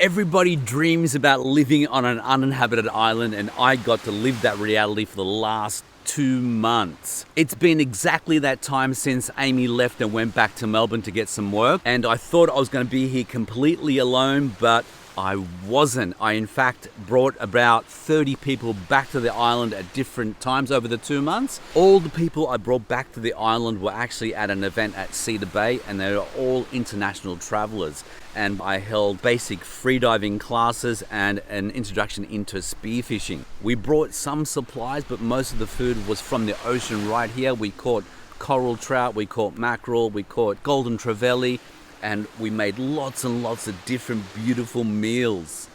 Everybody dreams about living on an uninhabited island, and I got to live that reality for the last 2 months. It's been exactly that time since Amy left and went back to Melbourne to get some work, and I thought I was going to be here completely alone, but I wasn't. I in fact brought about 30 people back to the island at different times over the 2 months. All the people I brought back to the island were actually at an event at Cedar Bay, and they were all international travelers. And I held basic freediving classes and an introduction into spearfishing. We brought some supplies, but most of the food was from the ocean right here. We caught coral trout, we caught mackerel, we caught golden trevally, and we made lots and lots of different beautiful meals.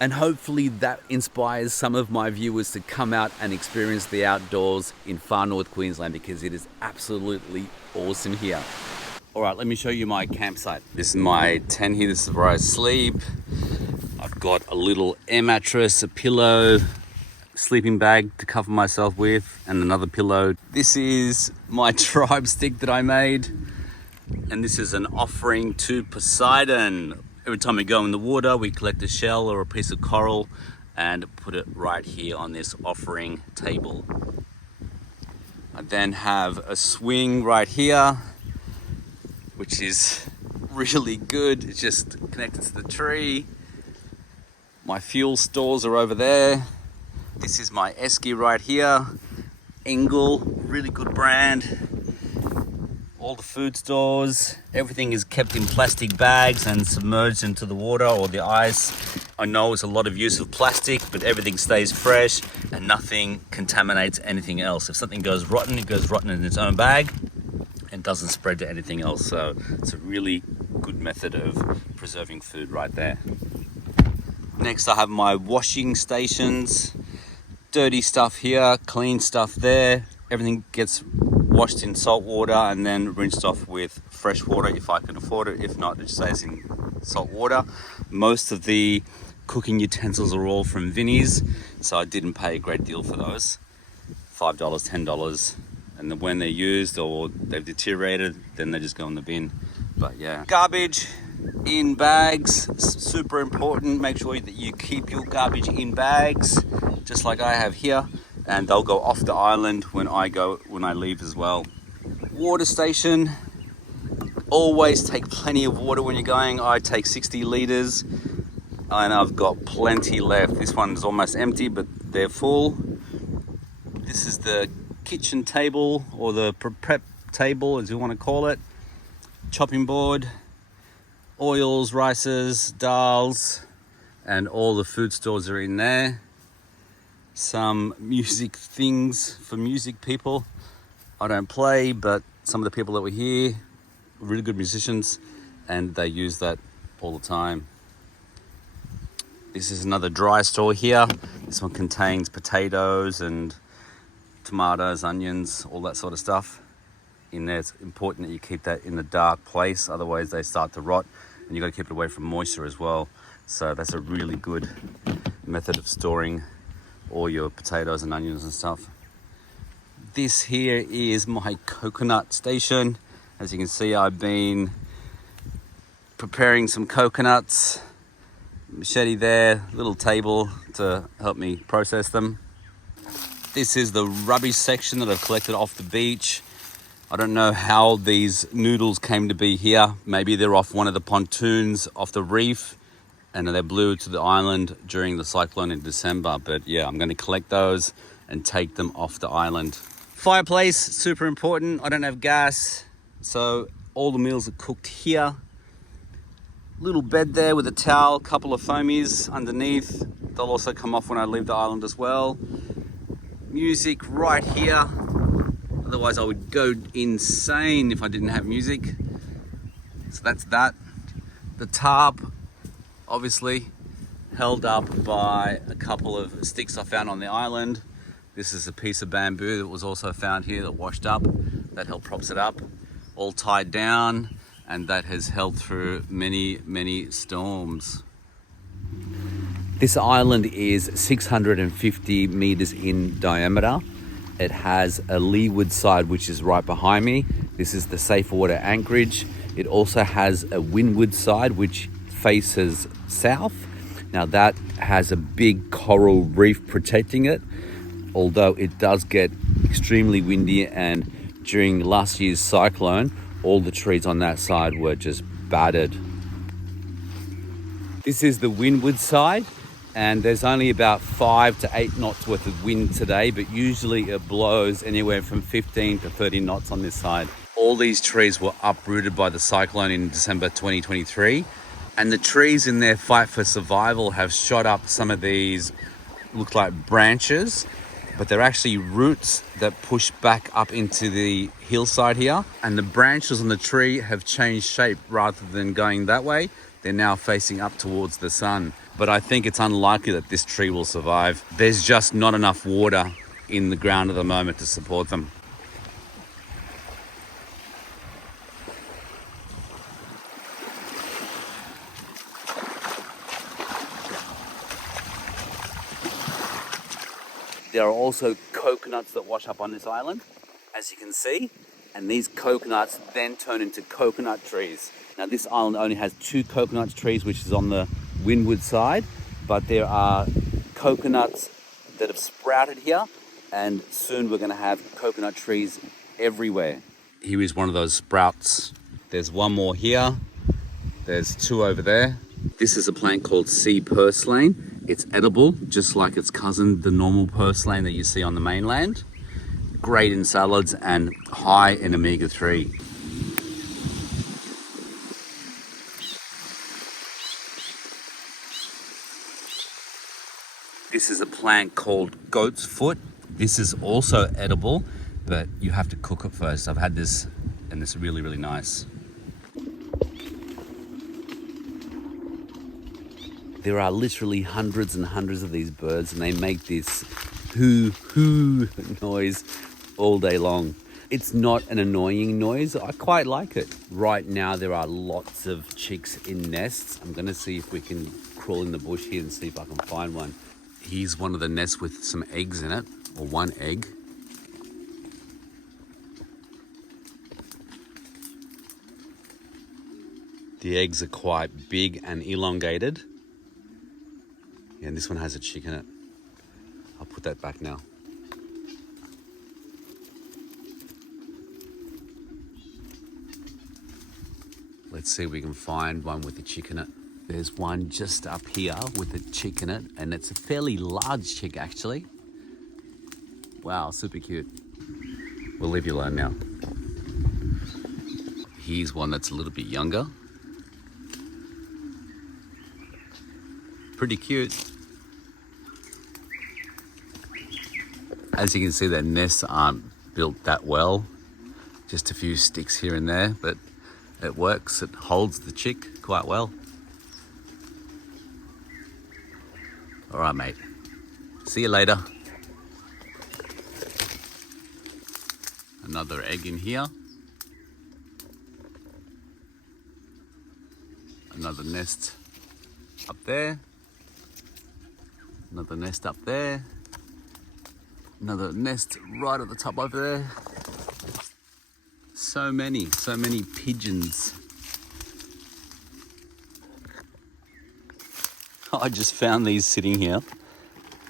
And hopefully that inspires some of my viewers to come out and experience the outdoors in far north Queensland, because it is absolutely awesome here. All right, let me show you my campsite. This is my tent here. This is where I sleep. I've got a little air mattress, a pillow, sleeping bag to cover myself with, and another pillow. This is my tribe stick that I made. And this is an offering to Poseidon. Every time we go in the water, we collect a shell or a piece of coral and put it right here on this offering table. I then have a swing right here, which is really good. It's just connected to the tree. My fuel stores are over there. This is my esky right here. Engel, really good brand. All the food stores, everything is kept in plastic bags and submerged into the water or the ice. I know it's a lot of use of plastic, but everything stays fresh and nothing contaminates anything else. If something goes rotten, it goes rotten in its own bag and doesn't spread to anything else. So it's a really good method of preserving food right there. Next, I have my washing stations. Dirty stuff here, clean stuff there. Everything gets washed in salt water and then rinsed off with fresh water if I can afford it. If not, it stays in salt water. Most of the cooking utensils are all from Vinnie's, so I didn't pay a great deal for those. $5, $10. And then when they're used or they've deteriorated, then they just go in the bin. But yeah, garbage in bags, super important. Make sure that you keep your garbage in bags, just like I have here, and they'll go off the island when I leave as well. Water station, always take plenty of water when you're going. I take 60 liters and I've got plenty left. This one's almost empty, but they're full. This is the kitchen table, or the prep table as you want to call it. Chopping board, oils, rices, dals, and all the food stores are in there. Some music things for music people. I don't play, but some of the people that were here are really good musicians and they use that all the time. This is another dry store here. This one contains potatoes and tomatoes, onions, all that sort of stuff in there. It's important that you keep that in a dark place, otherwise they start to rot, and you've got to keep it away from moisture as well. So that's a really good method of storing all your potatoes and onions and stuff. This here is my coconut station. As you can see, I've been preparing some coconuts. Machete there, little table to help me process them. This is the rubbish section that I've collected off the beach. I don't know how these noodles came to be here. Maybe they're off one of the pontoons off the reef and they blew to the island during the cyclone in December. But yeah, I'm going to collect those and take them off the island. Fireplace, super important. I don't have gas, so all the meals are cooked here. Little bed there with a towel, couple of foamies underneath. They'll also come off when I leave the island as well. Music right here. Otherwise I would go insane if I didn't have music. So that's that. The tarp, obviously held up by a couple of sticks I found on the island. This is a piece of bamboo that was also found here that washed up. That helped props it up. All tied down, and that has held through many, many storms. This island is 650 meters in diameter. It has a leeward side, which is right behind me. This is the safe water anchorage. It also has a windward side, which faces south. Now that has a big coral reef protecting it, although it does get extremely windy, and during last year's cyclone, all the trees on that side were just battered. This is the windward side, and there's only about 5 to 8 knots worth of wind today, but usually it blows anywhere from 15 to 30 knots on this side. All these trees were uprooted by the cyclone in December 2023, and the trees in their fight for survival have shot up some of these, look like branches, but they're actually roots that push back up into the hillside here. And the branches on the tree have changed shape. Rather than going that way, they're now facing up towards the sun. But I think it's unlikely that this tree will survive. There's just not enough water in the ground at the moment to support them. There are also coconuts that wash up on this island, as you can see, and these coconuts then turn into coconut trees. Now this island only has 2 coconut trees, which is on the windward side, but there are coconuts that have sprouted here, and soon we're going to have coconut trees everywhere. Here is one of those sprouts. There's one more here. There's 2 over there. This is a plant called sea purslane. It's edible, just like its cousin, the normal purslane that you see on the mainland. Great in salads and high in omega-3. This is a plant called goat's foot. This is also edible, but you have to cook it first. I've had this, and it's really, really nice. There are literally hundreds and hundreds of these birds, and they make this hoo noise all day long. It's not an annoying noise. I quite like it. Right now there are lots of chicks in nests. I'm going to see if we can crawl in the bush here and see if I can find one. Here's one of the nests with some eggs in it, or 1 egg. The eggs are quite big and elongated. Yeah, and this one has a chick in it. I'll put that back now. Let's see if we can find one with a chick in it. There's one just up here with a chick in it, and it's a fairly large chick actually. Wow, super cute. We'll leave you alone now. Here's one that's a little bit younger. Pretty cute. As you can see, their nests aren't built that well. Just a few sticks here and there, but it works. It holds the chick quite well. All right, mate. See you later. Another egg in here. Another nest up there. Another nest up there. Another nest right at the top over there. So many pigeons. I just found these sitting here,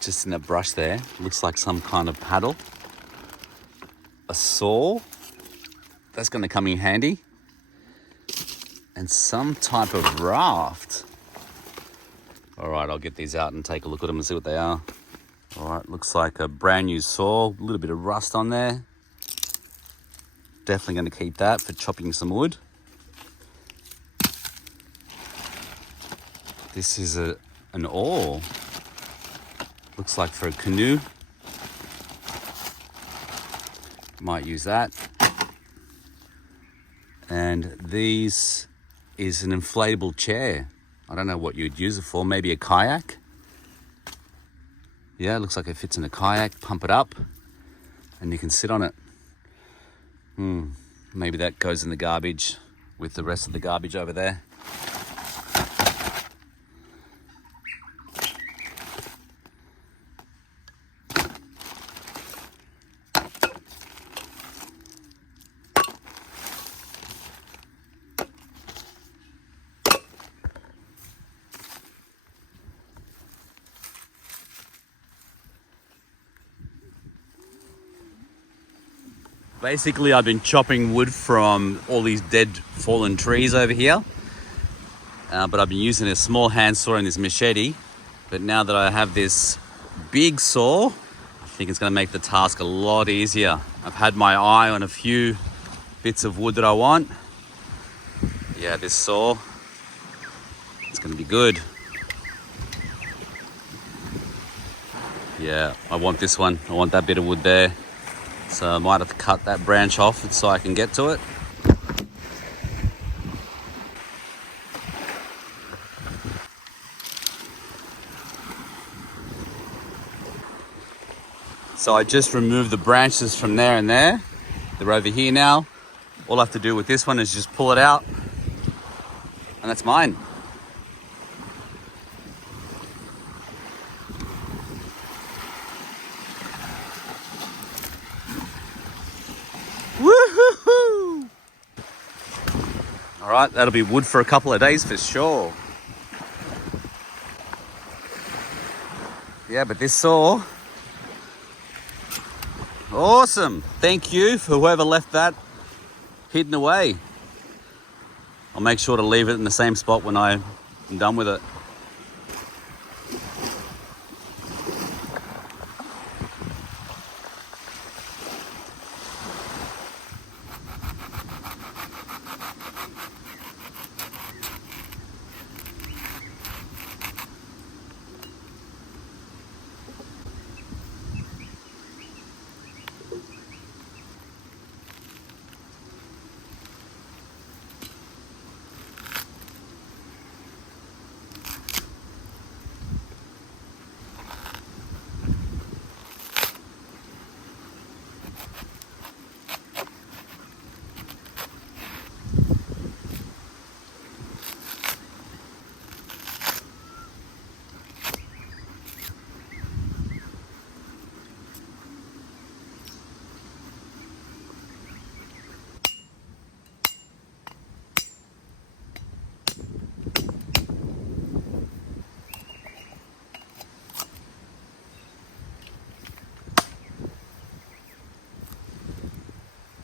just in the brush there. Looks like some kind of paddle. A saw, that's gonna come in handy. And some type of raft. All right, I'll get these out and take a look at them and see what they are. All right, looks like a brand new saw, a little bit of rust on there. Definitely gonna keep that for chopping some wood. This is an oar. Looks like for a canoe. Might use that. And these is an inflatable chair. I don't know what you'd use it for, maybe a kayak. Yeah, it looks like it fits in a kayak. Pump it up and you can sit on it. Maybe that goes in the garbage with the rest of the garbage over there. Basically, I've been chopping wood from all these dead fallen trees over here. But I've been using a small hand saw and this machete. But now that I have this big saw, I think it's going to make the task a lot easier. I've had my eye on a few bits of wood that I want. Yeah, this saw, it's going to be good. Yeah, I want this one. I want that bit of wood there. So I might have to cut that branch off so I can get to it. So I just removed the branches from there and there. They're over here now. All I have to do with this one is just pull it out, and that's mine. Woohoo! All right, that'll be wood for a couple of days for sure. Yeah, but this saw, awesome. Thank you for whoever left that hidden away. I'll make sure to leave it in the same spot when I'm done with it.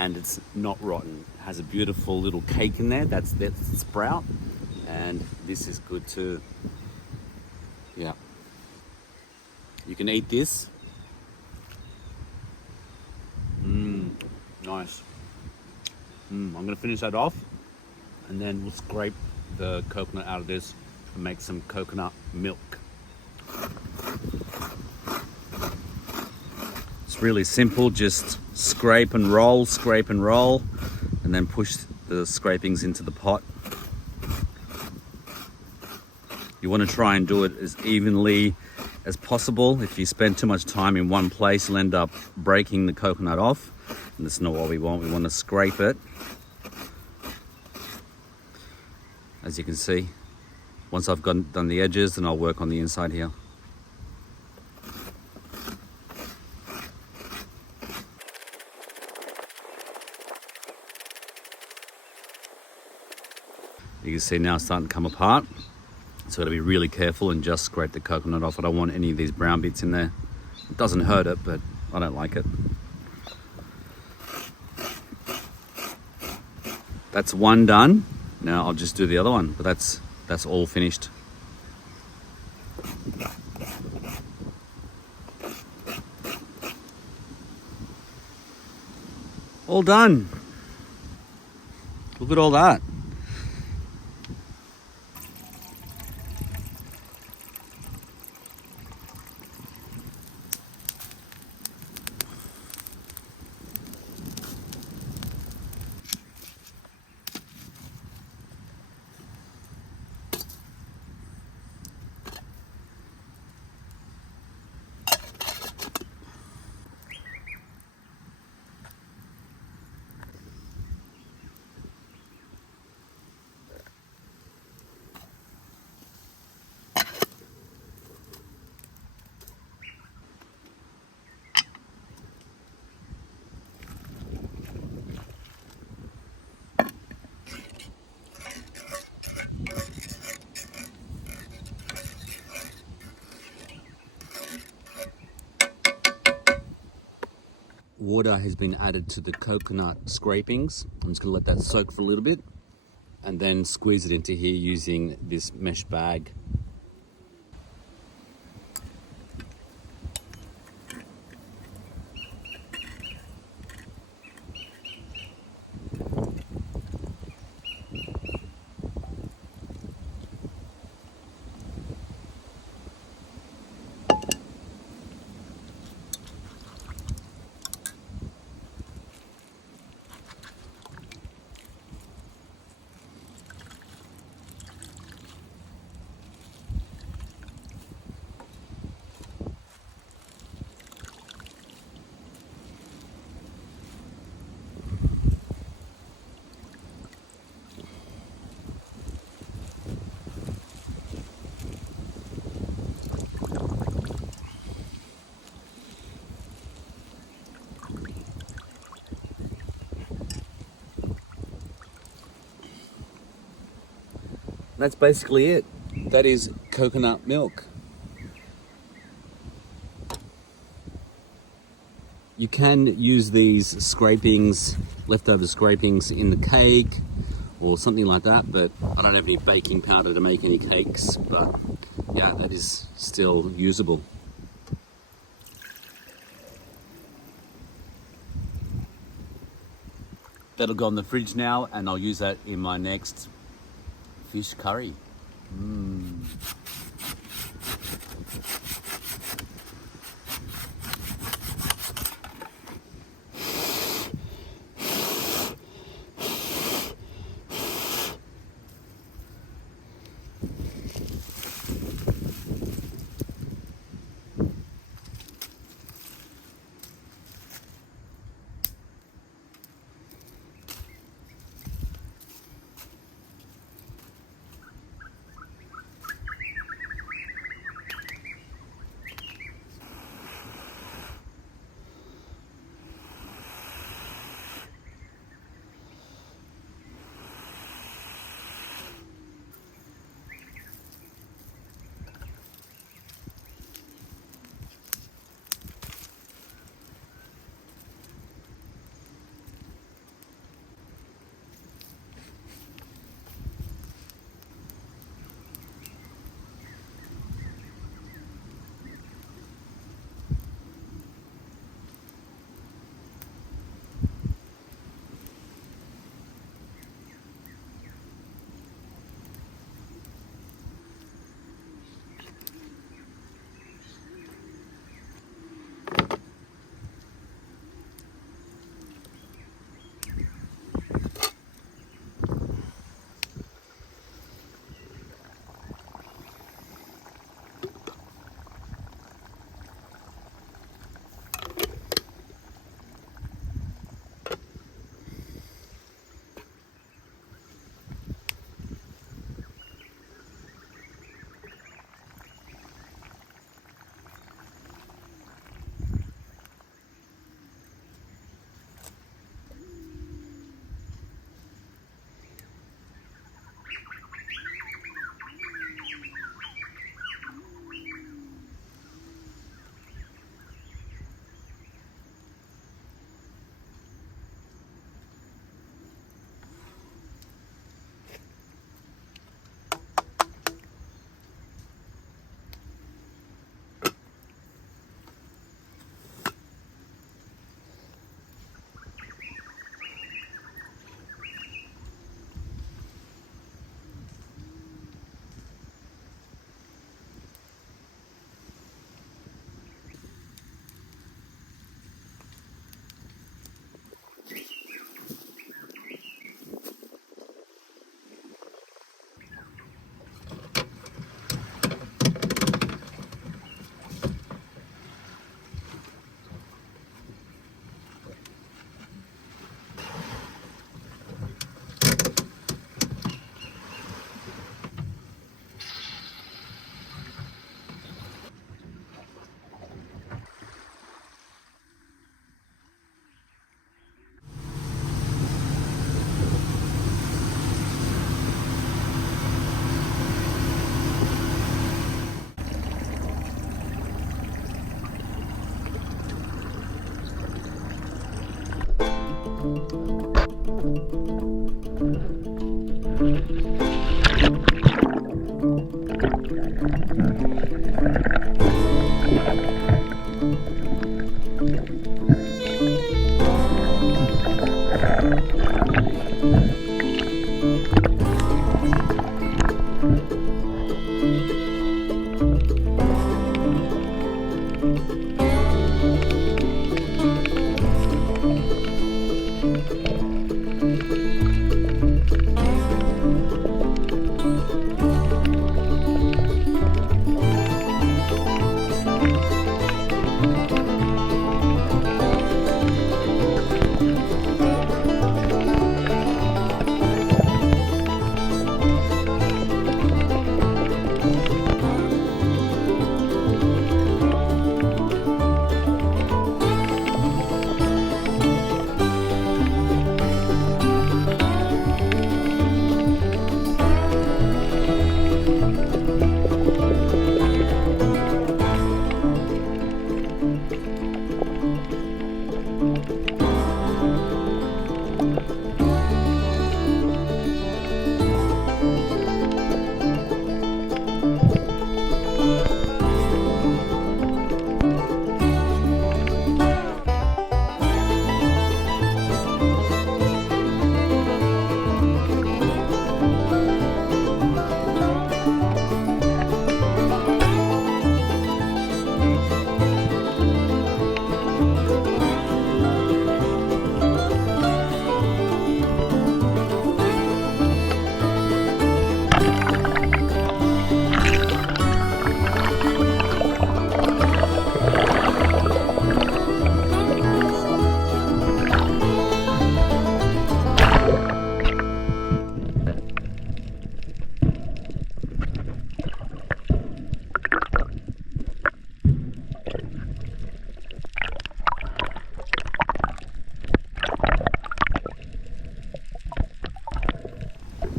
And it's not rotten. It has a beautiful little cake in there. That's sprout. And this is good too. Yeah. You can eat this. Nice. I'm gonna finish that off, and then we'll scrape the coconut out of this and make some coconut milk. It's really simple, just scrape and roll, and then push the scrapings into the pot. You want to try and do it as evenly as possible. If you spend too much time in one place, you'll end up breaking the coconut off, and that's not what we want. We want to scrape it. As you can see, once I've done the edges, then I'll work on the inside here. You can see now it's starting to come apart. So gotta be really careful and just scrape the coconut off. I don't want any of these brown bits in there. It doesn't hurt it, but I don't like it. That's one done. Now I'll just do the other one, but that's all finished. All done. Look at all that. water has been added to the coconut scrapings. I'm just gonna let that soak for a little bit and then squeeze it into here using this mesh bag. That's basically it. That is coconut milk. You can use these scrapings, leftover scrapings, in the cake or something like that, but I don't have any baking powder to make any cakes, but yeah, that is still usable. That'll go in the fridge now, and I'll use that in my next fish curry.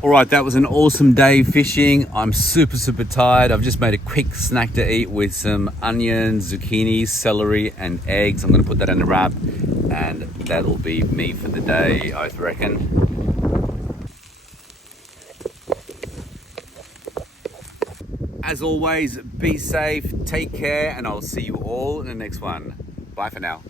All right, that was an awesome day fishing. I'm super tired. I've just made a quick snack to eat with some onions, zucchini, celery, and eggs. I'm gonna put that in a wrap, and that'll be me for the day, I reckon. As always, be safe, take care, and I'll see you all in the next one. Bye for now.